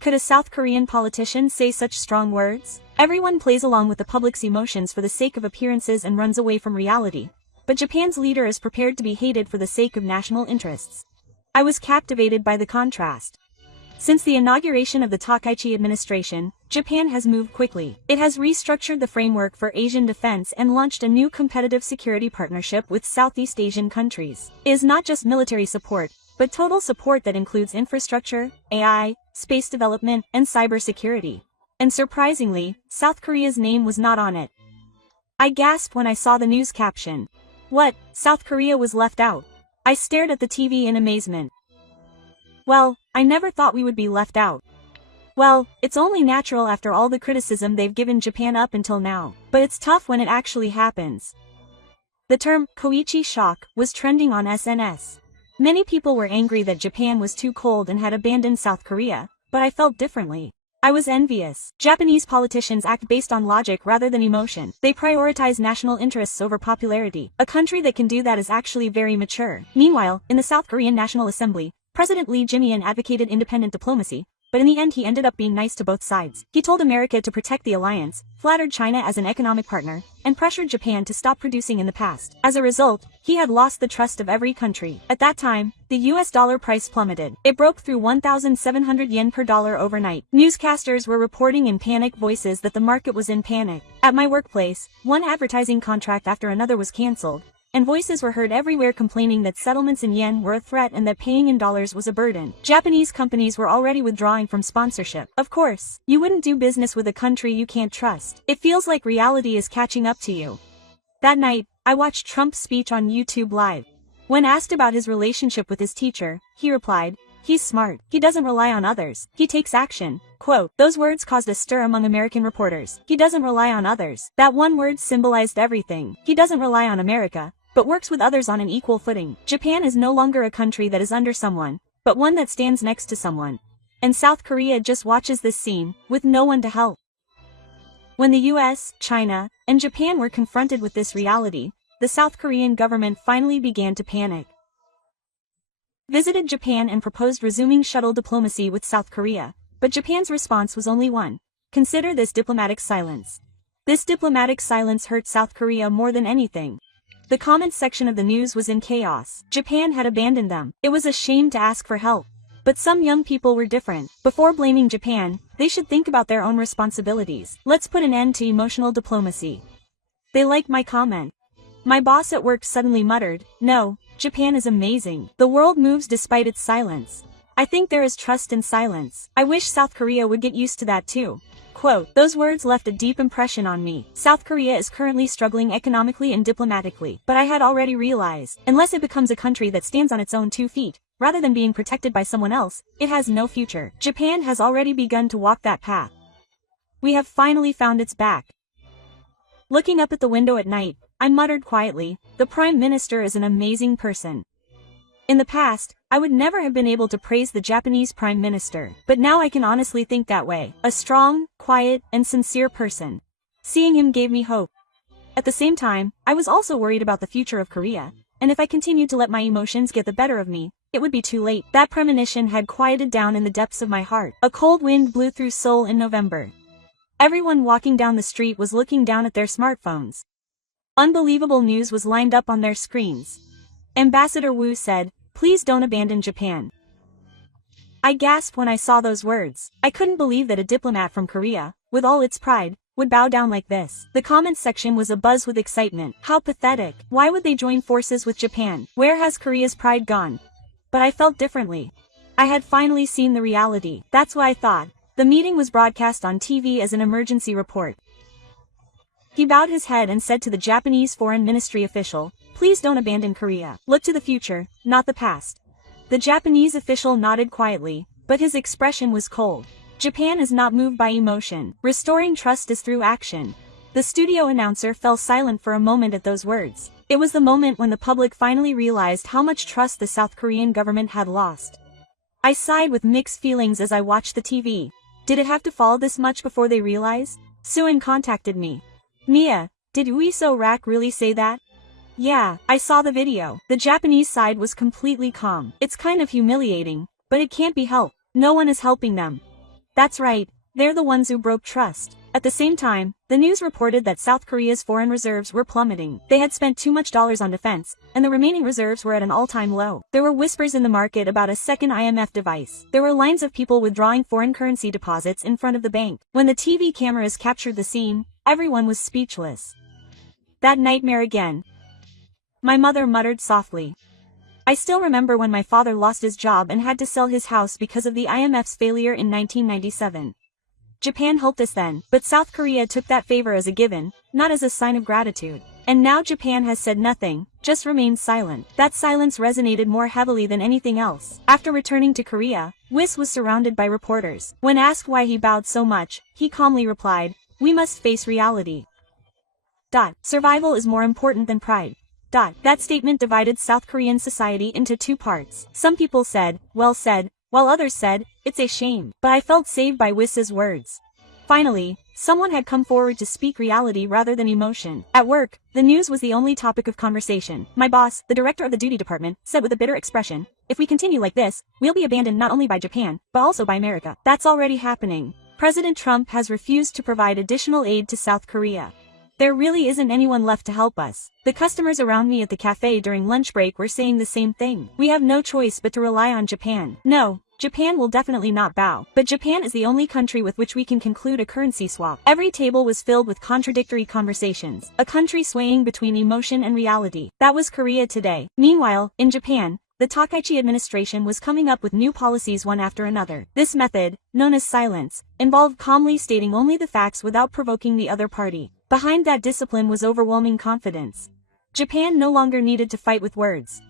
Could a South Korean politician say such strong words? Everyone plays along with the public's emotions for the sake of appearances and runs away from reality. But Japan's leader is prepared to be hated for the sake of national interests. I was captivated by the contrast. Since the inauguration of the Takaichi administration, Japan has moved quickly. It has restructured the framework for Asian defense and launched a new competitive security partnership with Southeast Asian countries. It is not just military support, but total support that includes infrastructure, AI, space development, and cybersecurity. And surprisingly, South Korea's name was not on it. I gasped when I saw the news caption. What, South Korea was left out? I stared at the TV in amazement. Well, I never thought we would be left out. Well, it's only natural after all the criticism they've given Japan up until now. But it's tough when it actually happens. The term, Koichi shock, was trending on SNS. Many people were angry that Japan was too cold and had abandoned South Korea, but I felt differently. I was envious. Japanese politicians act based on logic rather than emotion. They prioritize national interests over popularity. A country that can do that is actually very mature. Meanwhile, in the South Korean National Assembly, President Lee Jae-myung advocated independent diplomacy, but in the end he ended up being nice to both sides. He told America to protect the alliance, flattered China as an economic partner, and pressured Japan to stop producing in the past. As a result, he had lost the trust of every country. At that time, the US dollar price plummeted. It broke through 1,700 yen per dollar overnight. Newscasters were reporting in panic voices that the market was in panic. At my workplace, one advertising contract after another was cancelled, and voices were heard everywhere complaining that settlements in yen were a threat and that paying in dollars was a burden. Japanese companies were already withdrawing from sponsorship. Of course, you wouldn't do business with a country you can't trust. It feels like reality is catching up to you. That night, I watched Trump's speech on YouTube Live. When asked about his relationship with his teacher, he replied, "He's smart. He doesn't rely on others. He takes action." Quote, those words caused a stir among American reporters. He doesn't rely on others. That one word symbolized everything. He doesn't rely on America, but works with others on an equal footing. Japan is no longer a country that is under someone, but one that stands next to someone. and South Korea just watches this scene, with no one to help. When the US, China, and Japan were confronted with this reality, the South Korean government finally began to panic. Visited Japan and proposed resuming shuttle diplomacy with South Korea, but Japan's response was only one: consider this diplomatic silence. This diplomatic silence hurt South Korea more than anything. The comments section of the news was in chaos. Japan had abandoned them. It was a shame to ask for help. But some young people were different. Before blaming Japan, they should think about their own responsibilities. Let's put an end to emotional diplomacy. They liked my comment. My boss at work suddenly muttered, "No, Japan is amazing. The world moves despite its silence. I think there is trust in silence. I wish South Korea would get used to that too." Quote, those words left a deep impression on me. South Korea is currently struggling economically and diplomatically, but I had already realized, unless it becomes a country that stands on its own 2 feet, rather than being protected by someone else, it has no future. Japan has already begun to walk that path. We have finally found its back. Looking up at the window at night, I muttered quietly, the Prime Minister is an amazing person. In the past, I would never have been able to praise the Japanese Prime Minister, but now I can honestly think that way. A strong, quiet, and sincere person. Seeing him gave me hope. At the same time, I was also worried about the future of Korea, and if I continued to let my emotions get the better of me, it would be too late. That premonition had quieted down in the depths of my heart. A cold wind blew through Seoul in November. Everyone walking down the street was looking down at their smartphones. Unbelievable news was lined up on their screens. Ambassador Wu said, "Please don't abandon Japan." I gasped when I saw those words. I couldn't believe that a diplomat from Korea, with all its pride, would bow down like this. The comments section was abuzz with excitement. How pathetic. Why would they join forces with Japan? Where has Korea's pride gone? But I felt differently. I had finally seen the reality. That's what I thought. The meeting was broadcast on TV as an emergency report. He bowed his head and said to the Japanese Foreign Ministry official, "Please don't abandon Korea. Look to the future, not the past." The Japanese official nodded quietly, but his expression was cold. Japan is not moved by emotion. Restoring trust is through action. The studio announcer fell silent for a moment at those words. It was the moment when the public finally realized how much trust the South Korean government had lost. I sighed with mixed feelings as I watched the TV. Did it have to fall this much before they realized? Suin contacted me. "Mia, did Uiso Rak really say that?" "Yeah, I saw the video." The Japanese side was completely calm. "It's kind of humiliating, but it can't be helped. No one is helping them." "That's right, they're the ones who broke trust." At the same time, the news reported that South Korea's foreign reserves were plummeting. They had spent too much dollars on defense, and the remaining reserves were at an all-time low. There were whispers in the market about a second IMF device. There were lines of people withdrawing foreign currency deposits in front of the bank. When the TV cameras captured the scene, everyone was speechless. That nightmare again. My mother muttered softly. I still remember when my father lost his job and had to sell his house because of the IMF's failure in 1997. Japan helped us then, but South Korea took that favor as a given, not as a sign of gratitude. And now Japan has said nothing, just remained silent. That silence resonated more heavily than anything else. After returning to Korea, Wis was surrounded by reporters. When asked why he bowed so much, he calmly replied, "We must face reality. Survival is more important than pride." That statement divided South Korean society into 2 parts. Some people said, "Well said," while others said, "It's a shame." But I felt saved by Wis's words. Finally, someone had come forward to speak reality rather than emotion. At work, the news was the only topic of conversation. My boss, the director of the duty department, said with a bitter expression, "If we continue like this, we'll be abandoned not only by Japan, but also by America." That's already happening. President Trump has refused to provide additional aid to South Korea. There really isn't anyone left to help us. The customers around me at the cafe during lunch break were saying the same thing. We have no choice but to rely on Japan. No, Japan will definitely not bow. But Japan is the only country with which we can conclude a currency swap. Every table was filled with contradictory conversations. A country swaying between emotion and reality. That was Korea today. Meanwhile, in Japan, the Takaichi administration was coming up with new policies one after another. This method, known as silence, involved calmly stating only the facts without provoking the other party. Behind that discipline was overwhelming confidence. Japan no longer needed to fight with words.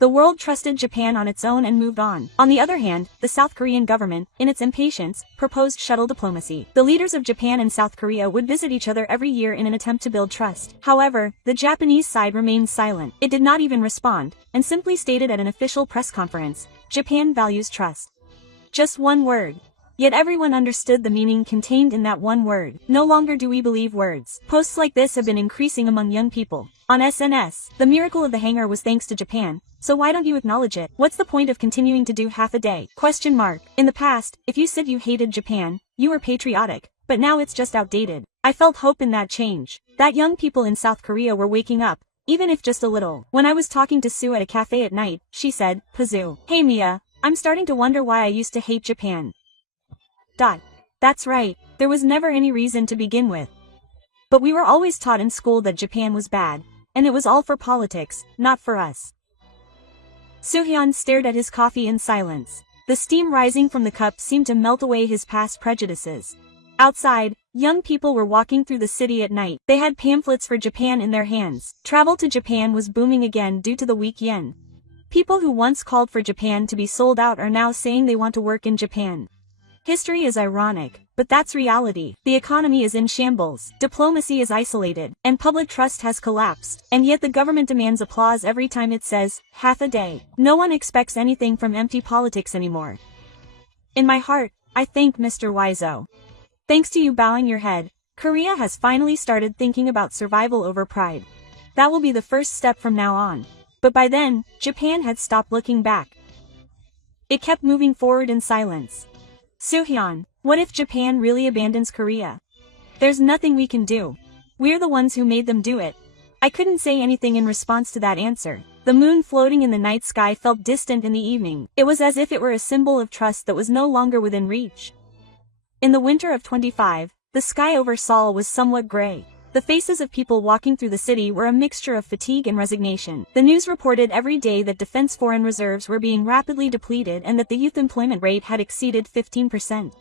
The world trusted Japan on its own and moved on. On the other hand, the South Korean government, in its impatience, proposed shuttle diplomacy. The leaders of Japan and South Korea would visit each other every year in an attempt to build trust. However, the Japanese side remained silent. It did not even respond, and simply stated at an official press conference, "Japan values trust." Just one word. Yet everyone understood the meaning contained in that one word. No longer do we believe words. Posts like this have been increasing among young people. On SNS, the miracle of the hangar was thanks to Japan, so why don't you acknowledge it? What's the point of continuing to do half a day? Question mark. In the past, if you said you hated Japan, you were patriotic, but now it's just outdated. I felt hope in that change. That young people in South Korea were waking up, even if just a little. When I was talking to Sue at a cafe at night, she said, Pazu, hey Mia, I'm starting to wonder why I used to hate Japan. That's right, there was never any reason to begin with. But we were always taught in school that Japan was bad, and it was all for politics, not for us. Soo-hyun stared at his coffee in silence. The steam rising from the cup seemed to melt away his past prejudices. Outside, young people were walking through the city at night. They had pamphlets for Japan in their hands. Travel to Japan was booming again due to the weak yen. People who once called for Japan to be sold out are now saying they want to work in Japan. History is ironic, but that's reality. The economy is in shambles, diplomacy is isolated, and public trust has collapsed, and yet the government demands applause every time it says, half a day. No one expects anything from empty politics anymore. In my heart, I thank Mr. Wiseau. Thanks to you bowing your head, Korea has finally started thinking about survival over pride. That will be the first step from now on. But by then, Japan had stopped looking back. It kept moving forward in silence. Soo-hyun, what if Japan really abandons Korea? There's nothing we can do. We're the ones who made them do it. I couldn't say anything in response to that answer. The moon floating in the night sky felt distant in the evening. It was as if it were a symbol of trust that was no longer within reach. In the winter of 25, the sky over Seoul was somewhat gray. The faces of people walking through the city were a mixture of fatigue and resignation. The news reported every day that defense foreign reserves were being rapidly depleted and that the youth employment rate had exceeded 15%.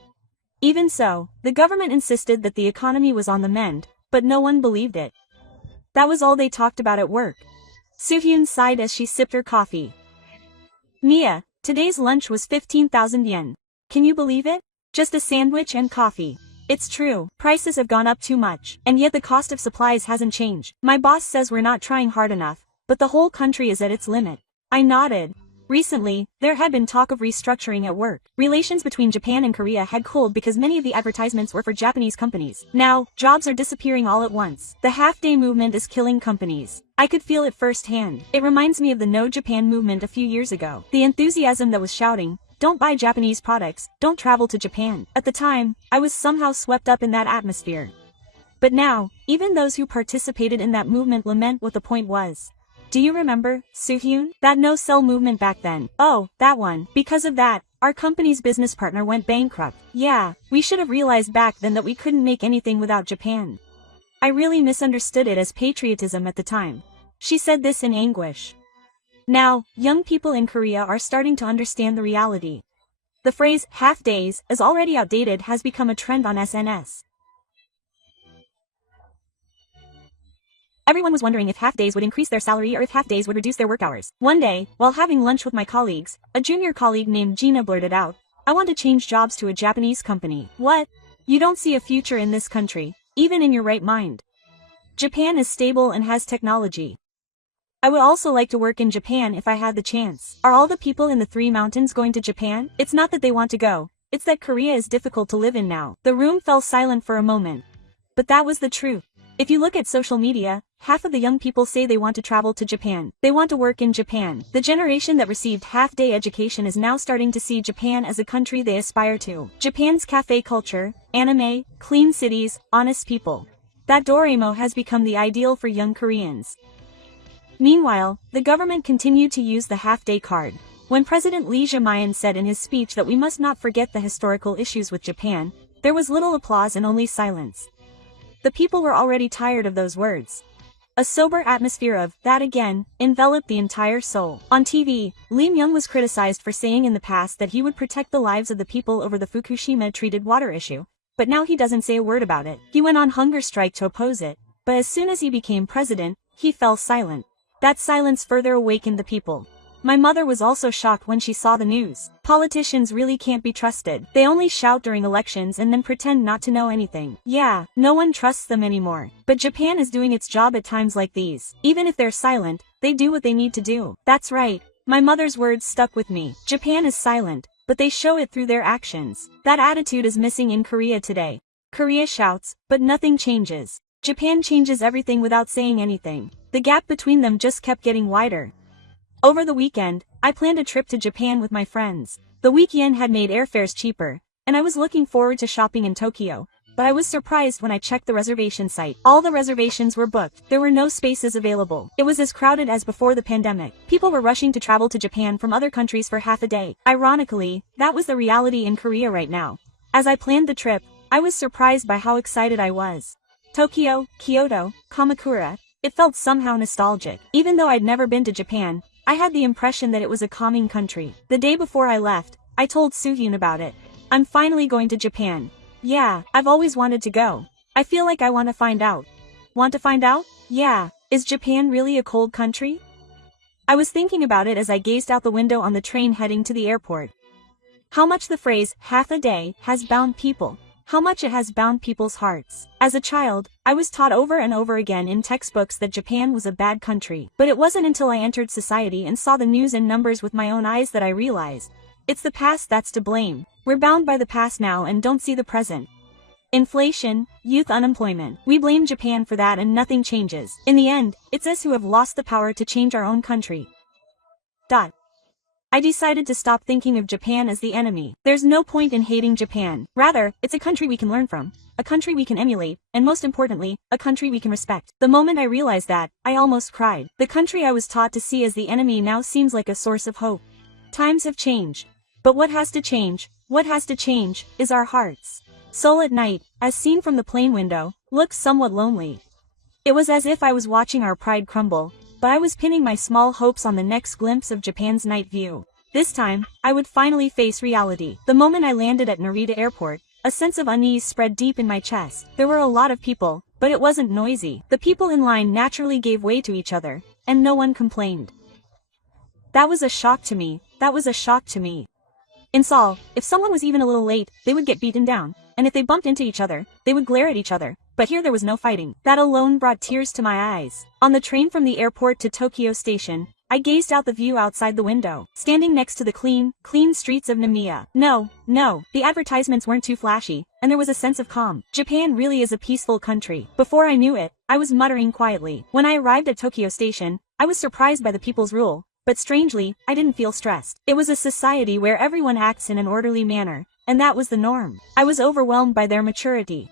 Even so, the government insisted that the economy was on the mend, but no one believed it. That was all they talked about at work. Soo-hyun sighed as she sipped her coffee. Mia, today's lunch was 15,000 yen. Can you believe it? Just a sandwich and coffee. It's true, prices have gone up too much, and yet the cost of supplies hasn't changed. My boss says we're not trying hard enough, but the whole country is at its limit. I nodded. Recently, there had been talk of restructuring at work. Relations between Japan and Korea had cooled because many of the advertisements were for Japanese companies. Now, jobs are disappearing all at once. The half-day movement is killing companies. I could feel it firsthand. It reminds me of the No Japan movement a few years ago. The enthusiasm that was shouting, don't buy Japanese products, don't travel to Japan. At the time, I was somehow swept up in that atmosphere. But now, even those who participated in that movement lament what the point was. Do you remember, Soo-hyun? That no-sell movement back then? Oh, that one. Because of that, our company's business partner went bankrupt. Yeah, we should have realized back then that we couldn't make anything without Japan. I really misunderstood it as patriotism at the time. She said this in anguish. Now, young people in Korea are starting to understand the reality. The phrase, half days, is already outdated has become a trend on SNS. Everyone was wondering if half days would increase their salary or if half days would reduce their work hours. One day, while having lunch with my colleagues, a junior colleague named Gina blurted out, I want to change jobs to a Japanese company. What? You don't see a future in this country, even in your right mind. Japan is stable and has technology. I would also like to work in Japan if I had the chance. Are all the people in the Three Mountains going to Japan? It's not that they want to go, it's that Korea is difficult to live in now. The room fell silent for a moment. But that was the truth. If you look at social media, half of the young people say they want to travel to Japan. They want to work in Japan. The generation that received half-day education is now starting to see Japan as a country they aspire to. Japan's cafe culture, anime, clean cities, honest people. That Doremo has become the ideal for young Koreans. Meanwhile, the government continued to use the half-day card. When President Lee Jae-myung said in his speech that we must not forget the historical issues with Japan, there was little applause and only silence. The people were already tired of those words. A sober atmosphere of, that again, enveloped the entire Seoul. On TV, Lee Myung was criticized for saying in the past that he would protect the lives of the people over the Fukushima treated water issue, but now he doesn't say a word about it. He went on hunger strike to oppose it, but as soon as he became president, he fell silent. That silence further awakened the people. My mother was also shocked when she saw the news. Politicians really can't be trusted. They only shout during elections and then pretend not to know anything. Yeah, no one trusts them anymore. But Japan is doing its job at times like these. Even if they're silent, they do what they need to do. That's right. My mother's words stuck with me. Japan is silent, but they show it through their actions. That attitude is missing in Korea today. Korea shouts, but nothing changes. Japan changes everything without saying anything. The gap between them just kept getting wider. Over the weekend, I planned a trip to Japan with my friends. The weak yen had made airfares cheaper, and I was looking forward to shopping in Tokyo. But I was surprised when I checked the reservation site. All the reservations were booked. There were no spaces available. It was as crowded as before the pandemic. People were rushing to travel to Japan from other countries for half a day. Ironically, that was the reality in Korea right now. As I planned the trip, I was surprised by how excited I was. Tokyo, Kyoto, Kamakura. It felt somehow nostalgic. Even though I'd never been to Japan, I had the impression that it was a calming country. The day before I left, I told Soo-hyun about it. I'm finally going to Japan. Yeah, I've always wanted to go. I feel like I want to find out. Want to find out? Yeah. Is Japan really a cold country? I was thinking about it as I gazed out the window on the train heading to the airport. How much the phrase, half a day, has bound people. How much it has bound people's hearts. As a child, I was taught over and over again in textbooks that Japan was a bad country. But it wasn't until I entered society and saw the news and numbers with my own eyes that I realized. It's the past that's to blame. We're bound by the past now and don't see the present. Inflation, youth unemployment. We blame Japan for that and nothing changes. In the end, it's us who have lost the power to change our own country. I decided to stop thinking of Japan as the enemy. There's no point in hating Japan. Rather, it's a country we can learn from, a country we can emulate, and most importantly, a country we can respect. The moment I realized that, I almost cried. The country I was taught to see as the enemy now seems like a source of hope. Times have changed. But what has to change, is our hearts. Seoul at night, as seen from the plane window, looks somewhat lonely. It was as if I was watching our pride crumble, but I was pinning my small hopes on the next glimpse of Japan's night view. This time, I would finally face reality. The moment I landed at Narita Airport, a sense of unease spread deep in my chest. There were a lot of people, but it wasn't noisy. The people in line naturally gave way to each other, and no one complained. That was a shock to me. In Seoul, if someone was even a little late, they would get beaten down, and if they bumped into each other, they would glare at each other. But here there was no fighting. That alone brought tears to my eyes. On the train from the airport to Tokyo Station, I gazed out the view outside the window, standing next to the clean streets of Namiya. No, the advertisements weren't too flashy, and there was a sense of calm. Japan really is a peaceful country. Before I knew it, I was muttering quietly. When I arrived at Tokyo Station, I was surprised by the people's rule. But strangely, I didn't feel stressed. It was a society where everyone acts in an orderly manner, and that was the norm. I was overwhelmed by their maturity.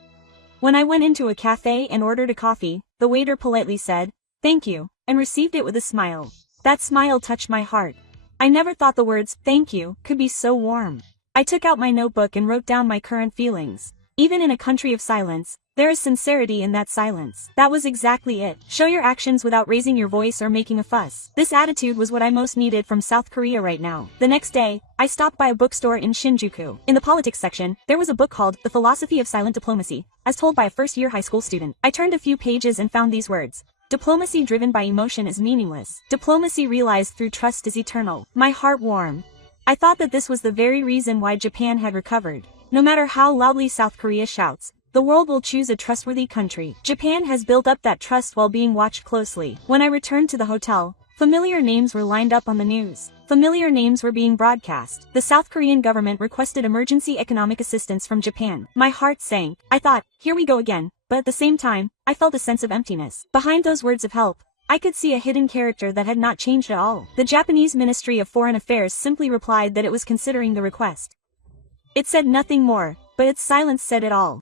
When I went into a cafe and ordered a coffee, the waiter politely said, "Thank you," and received it with a smile. That smile touched my heart. I never thought the words, "thank you," could be so warm. I took out my notebook and wrote down my current feelings. Even in a country of silence, there is sincerity in that silence. That was exactly it. Show your actions without raising your voice or making a fuss. This attitude was what I most needed from South Korea right now. The next day, I stopped by a bookstore in Shinjuku. In the politics section, there was a book called The Philosophy of Silent Diplomacy, as told by a first-year high school student. I turned a few pages and found these words. Diplomacy driven by emotion is meaningless. Diplomacy realized through trust is eternal. My heart warmed. I thought that this was the very reason why Japan had recovered. No matter how loudly South Korea shouts, the world will choose a trustworthy country. Japan has built up that trust while being watched closely. When I returned to the hotel, familiar names were lined up on the news. Familiar names were being broadcast. The South Korean government requested emergency economic assistance from Japan. My heart sank. I thought, here we go again. But at the same time, I felt a sense of emptiness. Behind those words of help, I could see a hidden character that had not changed at all. The Japanese Ministry of Foreign Affairs simply replied that it was considering the request. It said nothing more, but its silence said it all.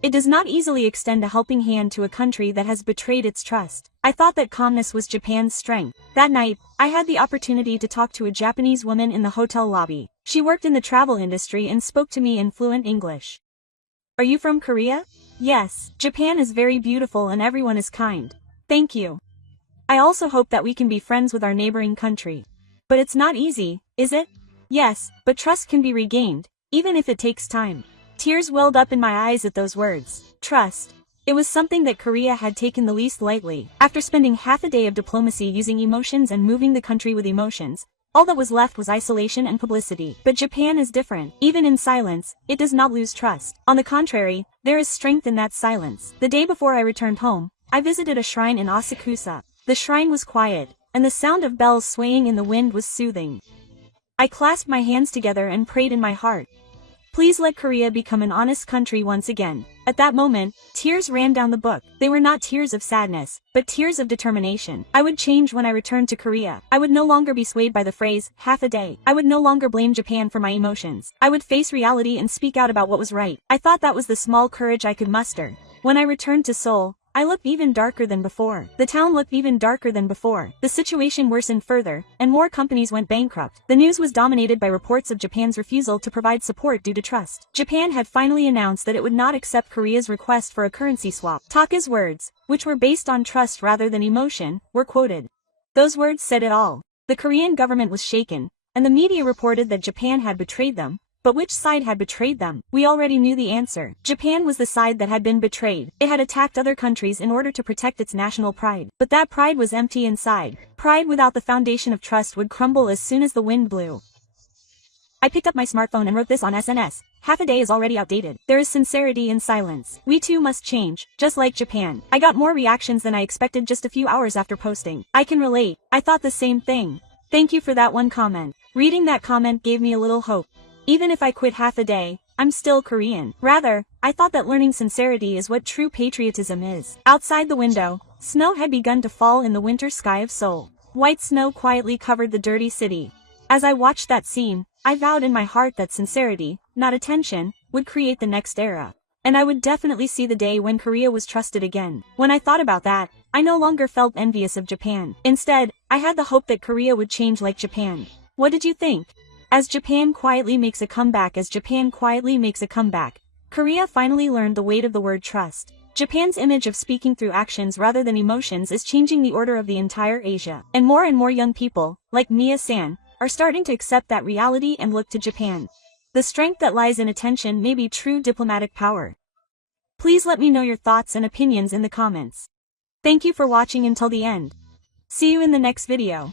It does not easily extend a helping hand to a country that has betrayed its trust. I thought that calmness was Japan's strength. That night, I had the opportunity to talk to a Japanese woman in the hotel lobby. She worked in the travel industry and spoke to me in fluent English. Are you from Korea? Yes. Japan is very beautiful and everyone is kind. Thank you. I also hope that we can be friends with our neighboring country. But it's not easy, is it? Yes, but trust can be regained, even if it takes time. Tears welled up in my eyes at those words. Trust. It was something that Korea had taken the least lightly. After spending half a day of diplomacy using emotions and moving the country with emotions, all that was left was isolation and publicity. But Japan is different. Even in silence, it does not lose trust. On the contrary, there is strength in that silence. The day before I returned home, I visited a shrine in Asakusa. The shrine was quiet, and the sound of bells swaying in the wind was soothing. I clasped my hands together and prayed in my heart. Please let Korea become an honest country once again. At that moment, tears ran down the book. They were not tears of sadness, but tears of determination. I would change when I returned to Korea. I would no longer be swayed by the phrase, half a day. I would no longer blame Japan for my emotions. I would face reality and speak out about what was right. I thought that was the small courage I could muster. When I returned to Seoul, I looked even darker than before. The town looked even darker than before. The situation worsened further, and more companies went bankrupt. The news was dominated by reports of Japan's refusal to provide support due to trust. Japan had finally announced that it would not accept Korea's request for a currency swap. Taka's words, which were based on trust rather than emotion, were quoted. Those words said it all. The Korean government was shaken, and the media reported that Japan had betrayed them. But which side had betrayed them? We already knew the answer. Japan was the side that had been betrayed. It had attacked other countries in order to protect its national pride. But that pride was empty inside. Pride without the foundation of trust would crumble as soon as the wind blew. I picked up my smartphone and wrote this on SNS. Half a day is already outdated. There is sincerity in silence. We too must change, just like Japan. I got more reactions than I expected just a few hours after posting. I can relate. I thought the same thing. Thank you for that one comment. Reading that comment gave me a little hope. Even if I quit half a day, I'm still Korean. Rather, I thought that learning sincerity is what true patriotism is. Outside the window, snow had begun to fall in the winter sky of Seoul. White snow quietly covered the dirty city. As I watched that scene, I vowed in my heart that sincerity, not attention, would create the next era. And I would definitely see the day when Korea was trusted again. When I thought about that, I no longer felt envious of Japan. Instead, I had the hope that Korea would change like Japan. What did you think? As Japan quietly makes a comeback, Korea finally learned the weight of the word trust. Japan's image of speaking through actions rather than emotions is changing the order of the entire Asia. And more young people, like Mia-san, are starting to accept that reality and look to Japan. The strength that lies in attention may be true diplomatic power. Please let me know your thoughts and opinions in the comments. Thank you for watching until the end. See you in the next video.